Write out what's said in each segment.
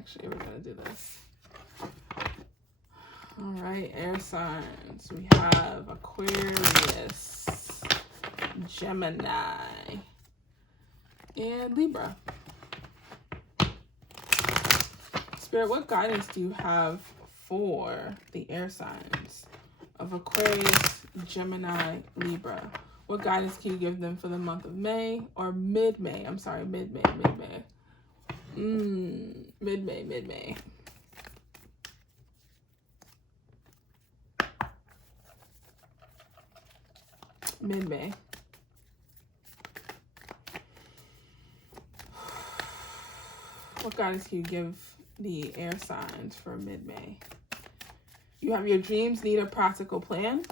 Actually, we're going to do this. All right, air signs. We have Aquarius, Gemini, and Libra. Spirit, what guidance do you have for the air signs of Aquarius, Gemini, Libra? What guidance can you give them for the month of May or mid-May? I'm sorry, mid-May. Mid-May. Mid-May. What guidance can you give the air signs for mid-May? You have your dreams need a practical plan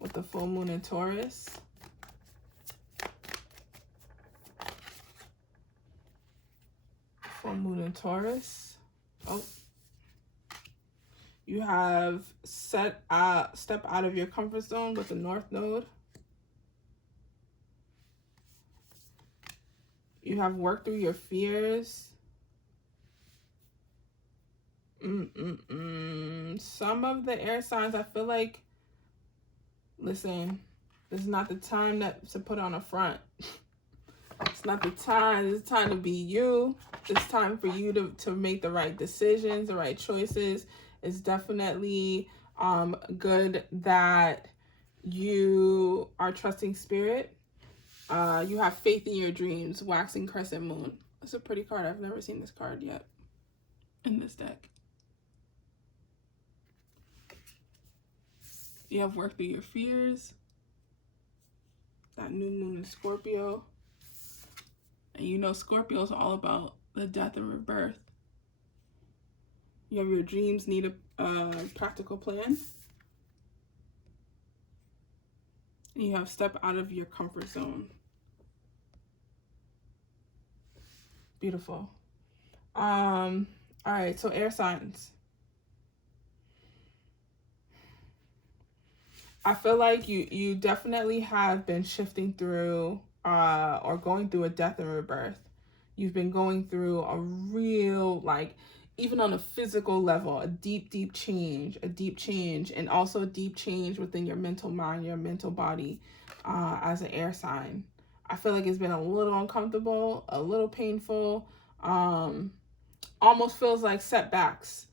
with the full moon in Taurus. Full moon in Taurus. Oh. You have step out of your comfort zone with the North Node. You have worked through your fears. Some of the air signs, I feel like, listen, this is not the time to put on a front. It's not the time. It's time to be you. It's time for you to make the right decisions, the right choices. It's definitely good that you are trusting spirit. You have faith in your dreams. Waxing crescent moon. That's a pretty card. I've never seen this card yet in this deck. You have worked through your fears. That new moon in Scorpio. And you know Scorpio is all about the death and rebirth. You have your dreams need a practical plan. And you have step out of your comfort zone. Beautiful. All right, so air signs. I feel like you definitely have been shifting through or going through a death and rebirth. You've been going through a real, like, even on a physical level, a deep change, and also a deep change within your mental mind, your mental body as an air sign. I feel like it's been a little uncomfortable, a little painful, almost feels like setbacks,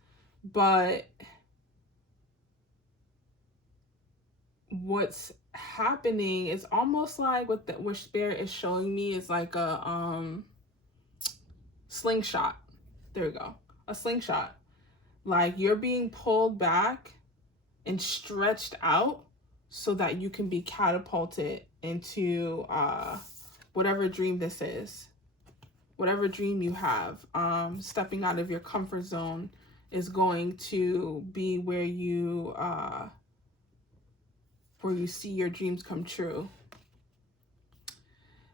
but what's happening is almost like what spirit is showing me is like a slingshot. There we go. A slingshot. Like you're being pulled back and stretched out so that you can be catapulted into whatever dream this is. Whatever dream you have. Stepping out of your comfort zone is going to be where you see your dreams come true.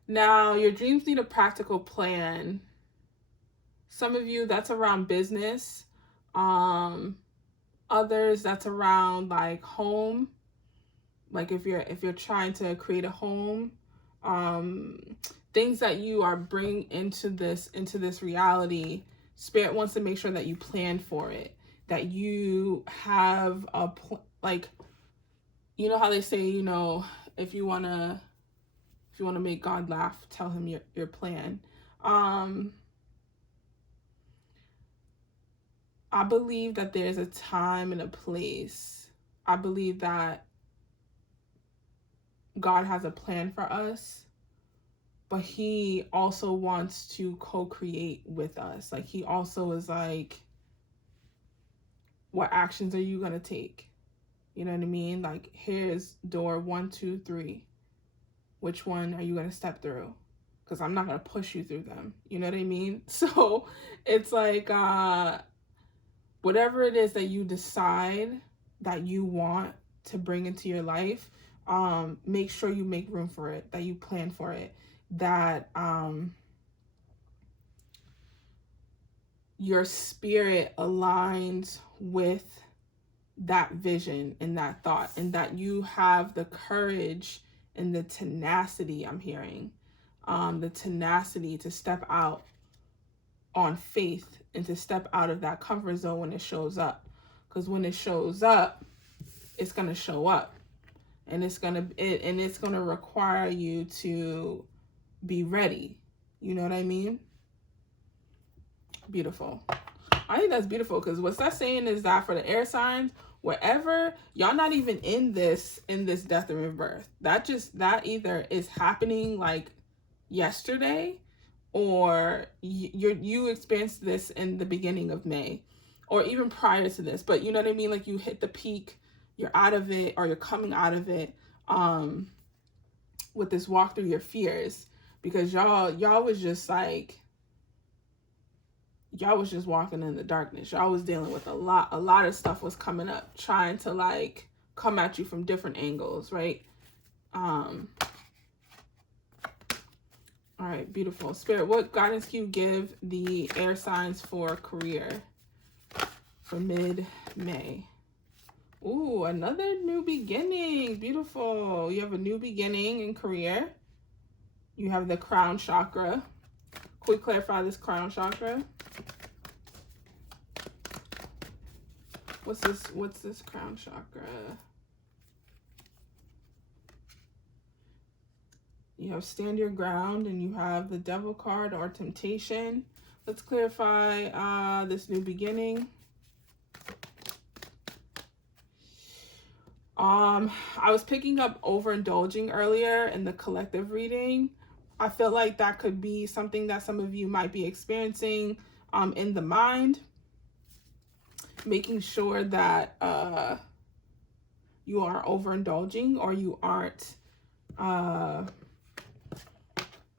Now, your dreams need a practical plan. Some of you, that's around business. Others, that's around like home. Like if you're trying to create a home, things that you are bringing into this reality, spirit wants to make sure that you plan for it, that you have like, you know how they say, you know, if you want to make God laugh, tell him your plan. I believe that there's a time and a place. I believe that God has a plan for us, but he also wants to co-create with us. Like he also is like, what actions are you going to take? You know what I mean? Like, here's door 1, 2, 3. Which one are you going to step through? Because I'm not going to push you through them. You know what I mean? So it's like, whatever it is that you decide that you want to bring into your life, make sure you make room for it, that you plan for it, that your spirit aligns with that vision and that thought, and that you have the courage and the tenacity, I'm hearing, the tenacity to step out on faith and to step out of that comfort zone when it shows up. Because when it shows up, it's going to show up. And it's going to require you to be ready. You know what I mean? Beautiful. I think that's beautiful, because what's that saying is that for the air signs, wherever y'all not even in this death and rebirth, that either is happening like yesterday, or you experienced this in the beginning of May, or even prior to this. But you know what I mean? Like, you hit the peak, you're out of it, or you're coming out of it with this walk through your fears, because y'all was just like, y'all was just walking in the darkness. Y'all was dealing with a lot of stuff was coming up, trying to like come at you from different angles, right? All right, beautiful. Spirit, what guidance can you give the air signs for career for mid-May? Ooh, another new beginning. Beautiful. You have a new beginning in career. You have the crown chakra. Can we clarify this crown chakra? What's this crown chakra? You have stand your ground, and you have the devil card, or temptation. Let's clarify this new beginning. I was picking up overindulging earlier in the collective reading. I feel like that could be something that some of you might be experiencing in the mind. Making sure that you are overindulging, or you aren't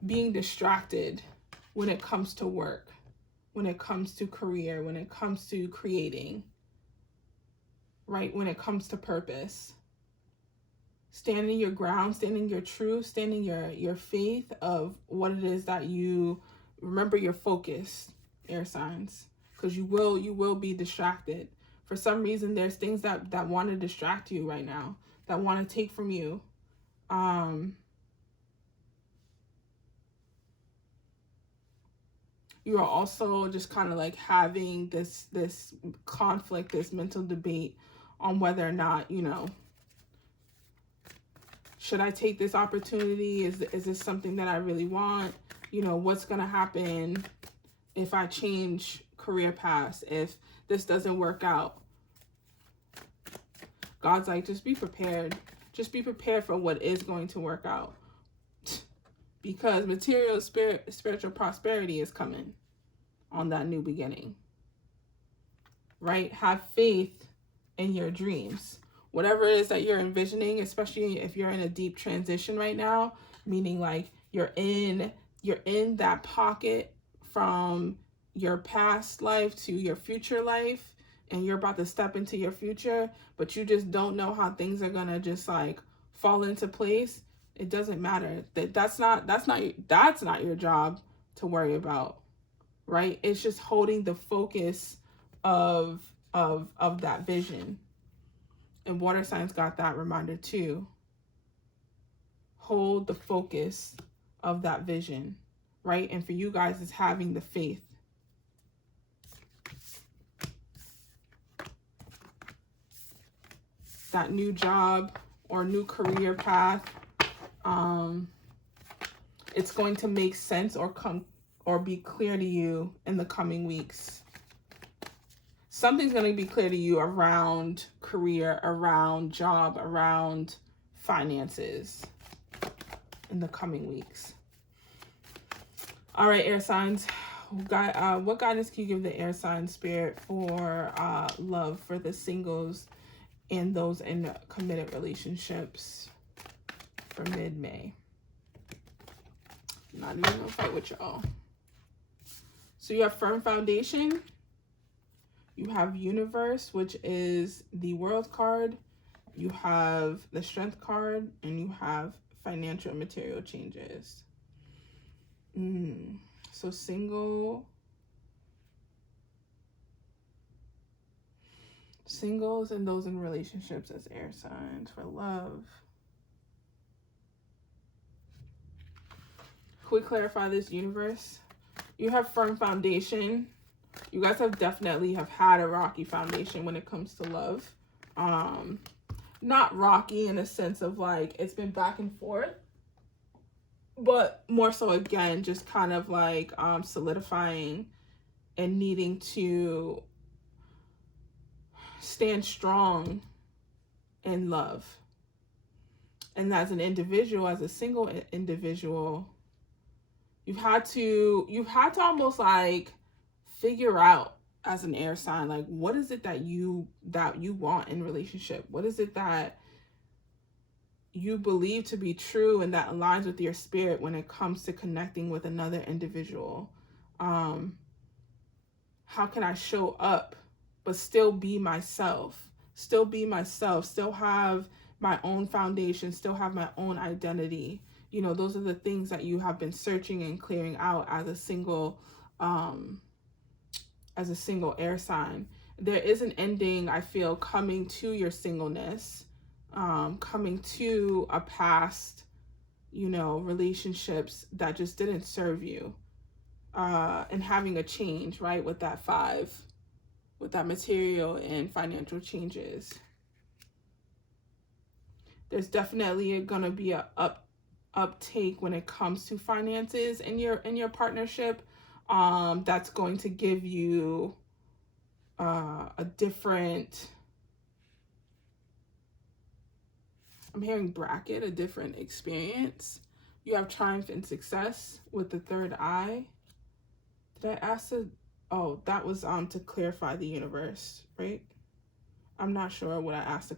being distracted when it comes to work, when it comes to career, when it comes to creating, right? When it comes to purpose. Standing your ground, standing your truth, standing your faith of what it is that you remember, your focus, air signs, because you will be distracted. For some reason, there's things that want to distract you right now, that want to take from you. You are also just kind of like having this conflict, this mental debate on whether or not, you know, should I take this opportunity? Is this something that I really want? You know, what's going to happen if I change career paths, if this doesn't work out? God's like, just be prepared. Just be prepared for what is going to work out. Because material, spiritual prosperity is coming on that new beginning. Right? Have faith in your dreams. Whatever it is that you're envisioning, especially if you're in a deep transition right now, meaning like you're in that pocket from your past life to your future life, and you're about to step into your future, but you just don't know how things are gonna just like fall into place. It doesn't matter. That's not your job to worry about, right? It's just holding the focus of that vision. And water signs got that reminder too. Hold the focus of that vision, right? And for you guys, it's having the faith. That new job or new career path, it's going to make sense or be clear to you in the coming weeks. Something's going to be clear to you around career, around job, around finances in the coming weeks. All right, air signs. What guidance can you give the air sign spirit for love for the singles and those in committed relationships for mid-May? Not even gonna fight with y'all. So you have firm foundation. You have universe, which is the world card. You have the strength card, and you have financial and material changes. So singles and those in relationships as air signs for love. Can we clarify this universe? You have firm foundation. You guys have definitely have had a rocky foundation when it comes to love. Not rocky in a sense of like it's been back and forth, but more so again just kind of like solidifying and needing to stand strong in love. And as an individual, as a single individual, you've had to almost like figure out as an air sign, like what is it that you want in relationship? What is it that you believe to be true and that aligns with your spirit when it comes to connecting with another individual? How can I show up but still be myself, still have my own foundation, still have my own identity? You know, those are the things that you have been searching and clearing out as a single air sign. There is an ending, I feel, coming to your singleness, coming to a past, you know, relationships that just didn't serve you, and having a change, right, with that 5, with that material and financial changes. There's definitely gonna be a uptake when it comes to finances in your partnership. That's going to give you a different, I'm hearing bracket, a different experience. You have triumph and success with the 3rd eye. Did I ask to, oh, that was to clarify the universe, right? I'm not sure what I asked to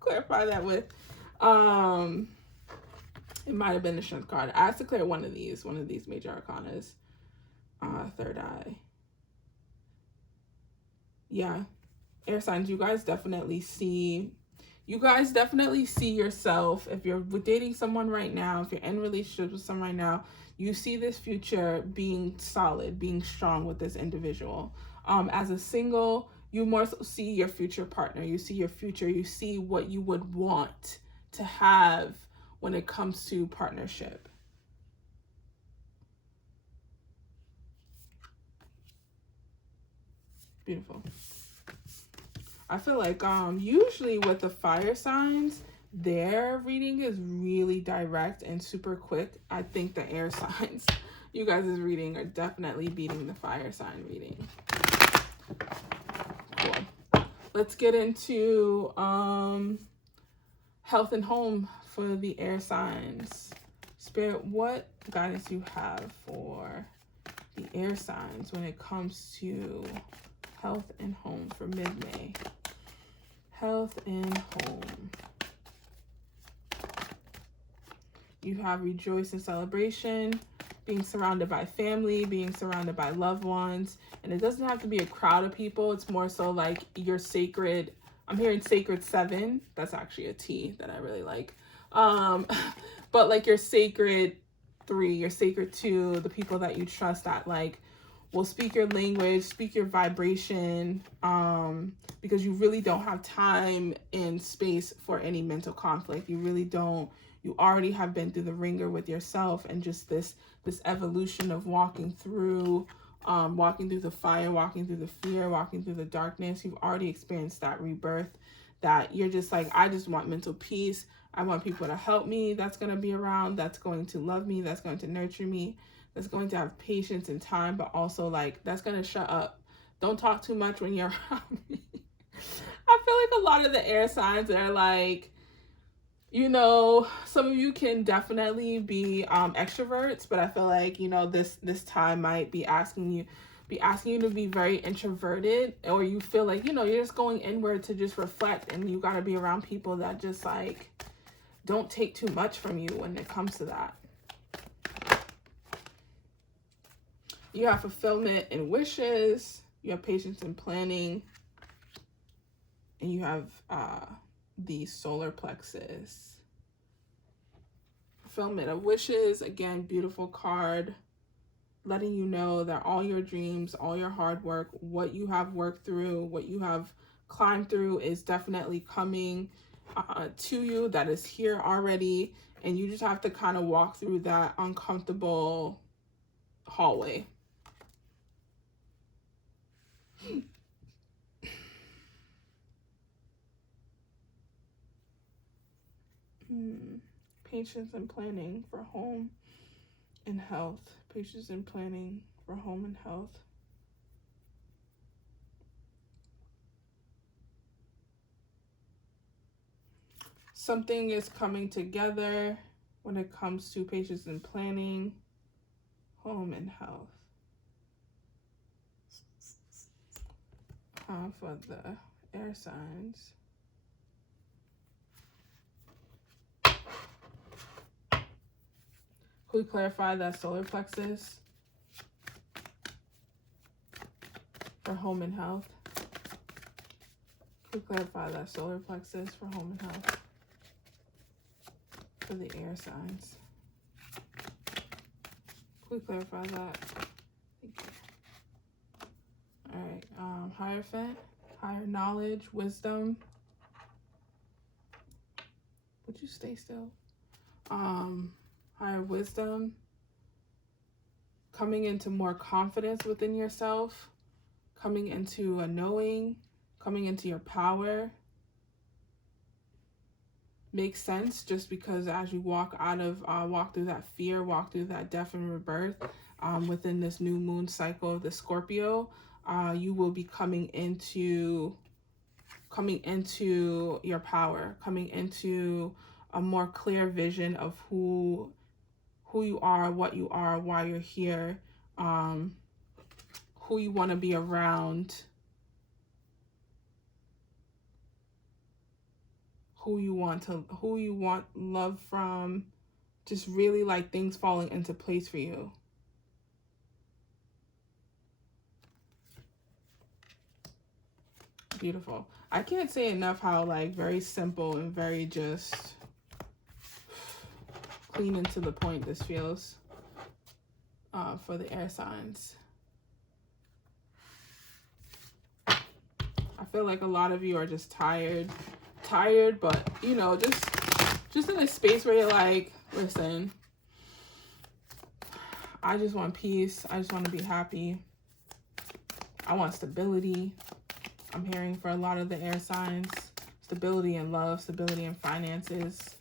clarify that with. It might have been the strength card. I asked to clear one of these major arcanas. 3rd eye. Yeah, air signs, you guys definitely see yourself. If you're dating someone right now, if you're in a relationship with someone right now, you see this future being solid, being strong with this individual. As a single, you more so see your future partner. You see your future. You see what you would want to have when it comes to partnership. Beautiful. I feel like usually with the fire signs, their reading is really direct and super quick. I think the air signs, you guys' reading are definitely beating the fire sign reading. Cool. Let's get into health and home for the air signs. Spirit, what guidance you have for the air signs when it comes to health and home for mid-May? Health and home. You have rejoice and celebration, being surrounded by family, being surrounded by loved ones. And it doesn't have to be a crowd of people. It's more so like your sacred, I'm hearing sacred 7. That's actually a T that I really like. But like your sacred 3, your sacred 2, the people that you trust that like will speak your language, speak your vibration, because you really don't have time and space for any mental conflict. You really don't. You already have been through the ringer with yourself and just this evolution of walking through the fire, walking through the fear, walking through the darkness. You've already experienced that rebirth, that you're just like, I just want mental peace. I want people to help me, that's going to be around, that's going to love me, that's going to nurture me, that's going to have patience and time, but also like that's going to shut up. Don't talk too much when you're around me. I feel like a lot of the air signs are like, you know, some of you can definitely be extroverts, but I feel like, you know, this time might be asking you to be very introverted, or you feel like, you know, you're just going inward to just reflect, and you got to be around people that just like don't take too much from you when it comes to that. You have fulfillment in wishes, you have patience in planning, and you have the solar plexus. Fulfillment of wishes, again, beautiful card, letting you know that all your dreams, all your hard work, what you have worked through, what you have climbed through is definitely coming to you, that is here already, and you just have to kind of walk through that uncomfortable hallway. Patience and planning for home and health. Patience and planning for home and health. Something is coming together when it comes to patience and planning, home and health. For the air signs. Could we clarify that solar plexus for home and health? Could we clarify that solar plexus for home and health for the air signs? Could we clarify that? Thank you. All right, Hierophant, higher knowledge, wisdom. Would you stay still? Higher wisdom, coming into more confidence within yourself, coming into a knowing, coming into your power. Makes sense just because as you walk through that fear, walk through that death and rebirth, within this new moon cycle of the Scorpio, you will be coming into your power, coming into a more clear vision of who you are, what you are, why you're here, who you want to be around, who you want love from, just really like things falling into place for you. Beautiful. I can't say enough how like very simple and very just clean and to the point this feels for the air signs. I feel like a lot of you are just tired, but you know, just in a space where you're like, listen, I just want peace. I just want to be happy. I want stability. I'm hearing for a lot of the air signs, stability in love, stability in finances,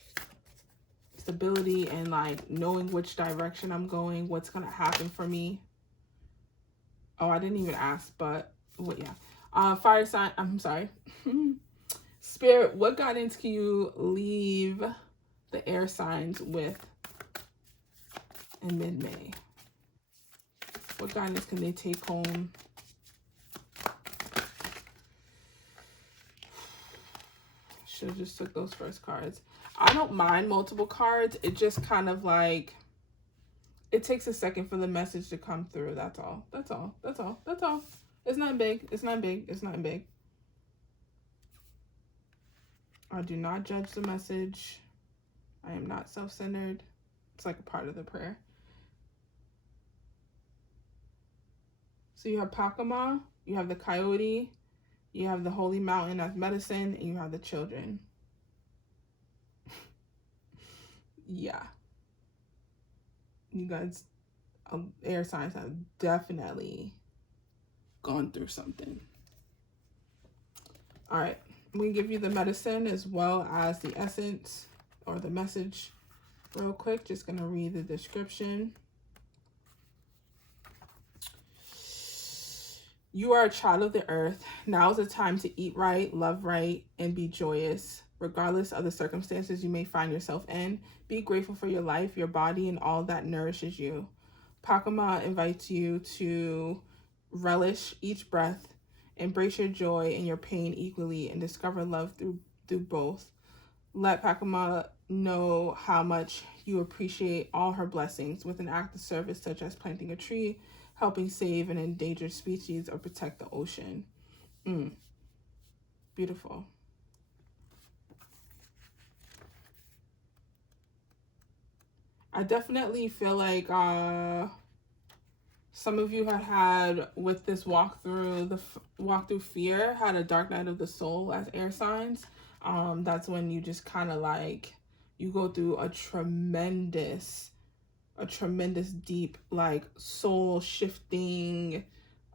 stability and like knowing which direction I'm going, what's going to happen for me. Oh, I didn't even ask, but well, yeah. Fire sign, I'm sorry. Spirit, what guidance can you leave the air signs with in mid-May? What guidance can they take home? Should have just took those first cards. I don't mind multiple cards. It just kind of like, it takes a second for the message to come through. That's all. That's all. That's all. That's all. It's not big. It's not big. It's not big. I do not judge the message. I am not self-centered. It's like a part of the prayer. So you have Pakama, you have the coyote, you have the holy mountain as medicine, and you have the children. Yeah. You guys, air signs have definitely gone through something. All right. I'm going to give you the medicine as well as the essence or the message real quick. Just going to read the description. You are a child of the earth. Now is the time to eat right, love right, and be joyous. Regardless of the circumstances you may find yourself in, be grateful for your life, your body, and all that nourishes you. Pakama invites you to relish each breath, embrace your joy and your pain equally, and discover love through both. Let Pakama know how much you appreciate all her blessings with an act of service such as planting a tree, helping save an endangered species, or protect the ocean. Beautiful. I definitely feel like some of you had with this walkthrough fear, had a dark night of the soul as air signs. That's when you just kind of like, you go through a tremendous deep, like soul shifting,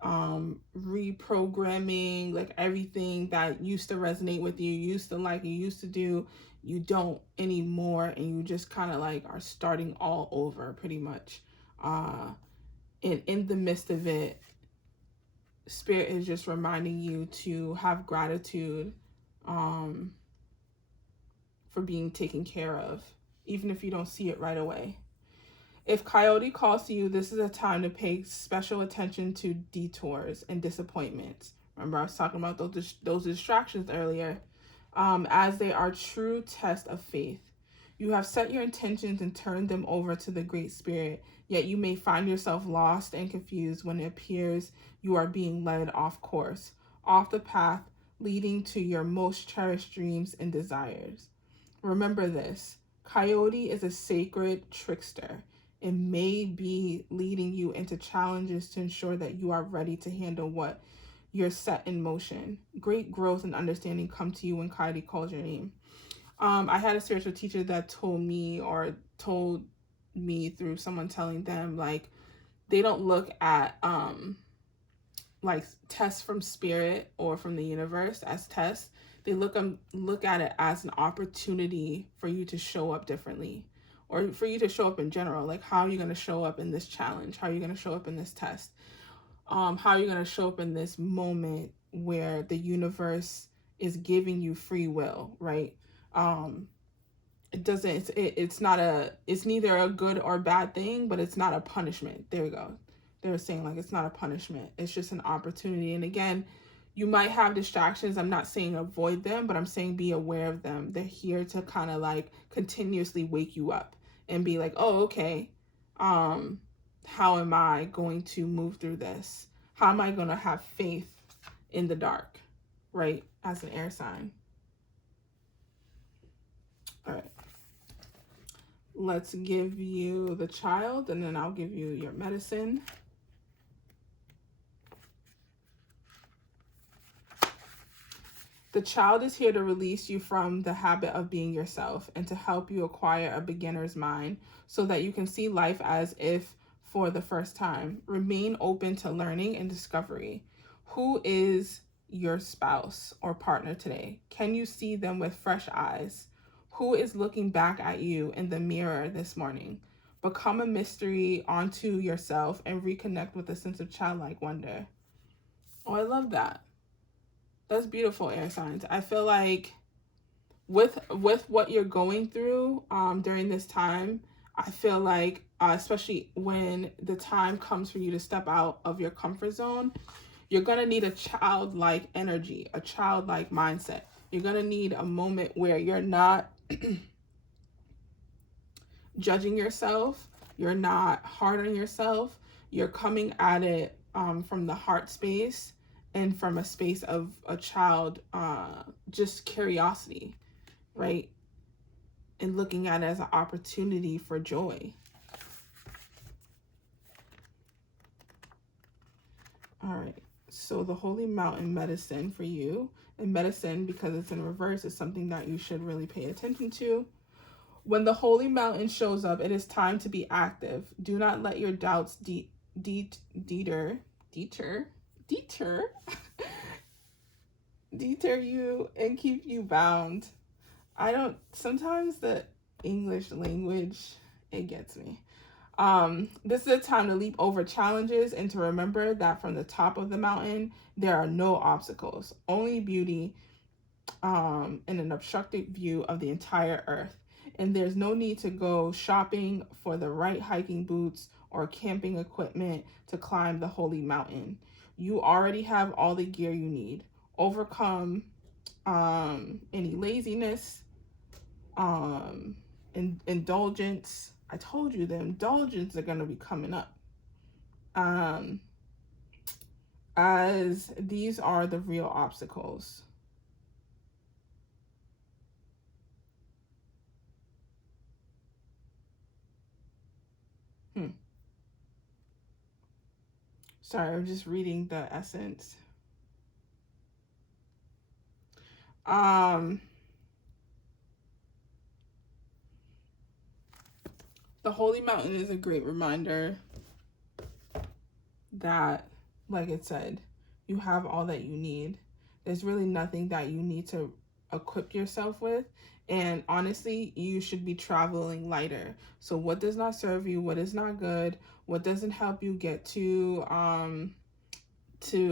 reprogramming, like everything that used to resonate with you, used to like, you used to do, you don't anymore, and you just kind of like are starting all over pretty much. And in the midst of it, Spirit is just reminding you to have gratitude for being taken care of, even if you don't see it right away. If Coyote calls to you, this is a time to pay special attention to detours and disappointments. Remember, I was talking about those distractions earlier, as they are true tests of faith. You have set your intentions and turned them over to the Great Spirit, yet you may find yourself lost and confused when it appears you are being led off course, off the path leading to your most cherished dreams and desires. Remember this, Coyote is a sacred trickster. It may be leading you into challenges to ensure that you are ready to handle what you're set in motion. Great growth and understanding come to you when Coyote calls your name. I had a spiritual teacher that told me through someone telling them, like, they don't look at like tests from spirit or from the universe as tests. They look at it as an opportunity for you to show up differently, or for you to show up in general. Like, how are you going to show up in this challenge? How are you going to show up in this test? How are you going to show up in this moment where the universe is giving you free will, right? It's neither a good or bad thing, but it's not a punishment. There you go. They were saying, like, it's not a punishment. It's just an opportunity. And again, you might have distractions. I'm not saying avoid them, but I'm saying be aware of them. They're here to kind of like continuously wake you up and be like, oh, okay, how am I going to move through this? How am I going to have faith in the dark, right? As an air sign. All right. Let's give you the Child, and then I'll give you your medicine. The Child is here to release you from the habit of being yourself and to help you acquire a beginner's mind so that you can see life as if for the first time. Remain open to learning and discovery. Who is your spouse or partner today? Can you see them with fresh eyes? Who is looking back at you in the mirror this morning? Become a mystery onto yourself and reconnect with a sense of childlike wonder. Oh, I love that. That's beautiful, air signs. I feel like with what you're going through during this time, I feel like especially when the time comes for you to step out of your comfort zone, you're going to need a childlike energy, a childlike mindset. You're going to need a moment where you're not judging yourself. You're not hard on yourself. You're coming at it from the heart space and from a space of a child, just curiosity, right? And looking at it as an opportunity for joy. All right. So the Holy Mountain medicine for you, and medicine, because it's in reverse, is something that you should really pay attention to. When the Holy Mountain shows up, it is time to be active. Do not let your doubts deter you and keep you bound. Sometimes the English language, it gets me. This is a time to leap over challenges and to remember that from the top of the mountain, there are no obstacles, only beauty, and an obstructed view of the entire earth. And there's no need to go shopping for the right hiking boots or camping equipment to climb the holy mountain. You already have all the gear you need. Overcome any laziness, indulgence. I told you the indulgence are going to be coming up. As these are the real obstacles. Sorry, I'm just reading the essence. The Holy Mountain is a great reminder that like it said, you have all that you need. There's really nothing that you need to equip yourself with. And honestly, you should be traveling lighter. So what does not serve you, what is not good, what doesn't help you get to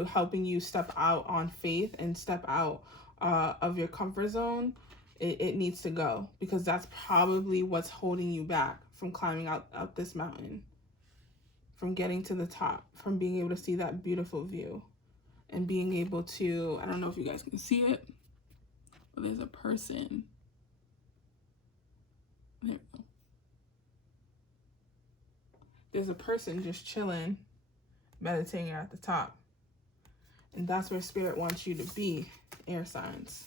helping you step out on faith and step out of your comfort zone, it needs to go, because that's probably what's holding you back from climbing up this mountain, from getting to the top, from being able to see that beautiful view, and being able to, I don't know if you guys can see it, but there's a person. There we go. There's a person just chilling, meditating at the top. And that's where spirit wants you to be, air signs.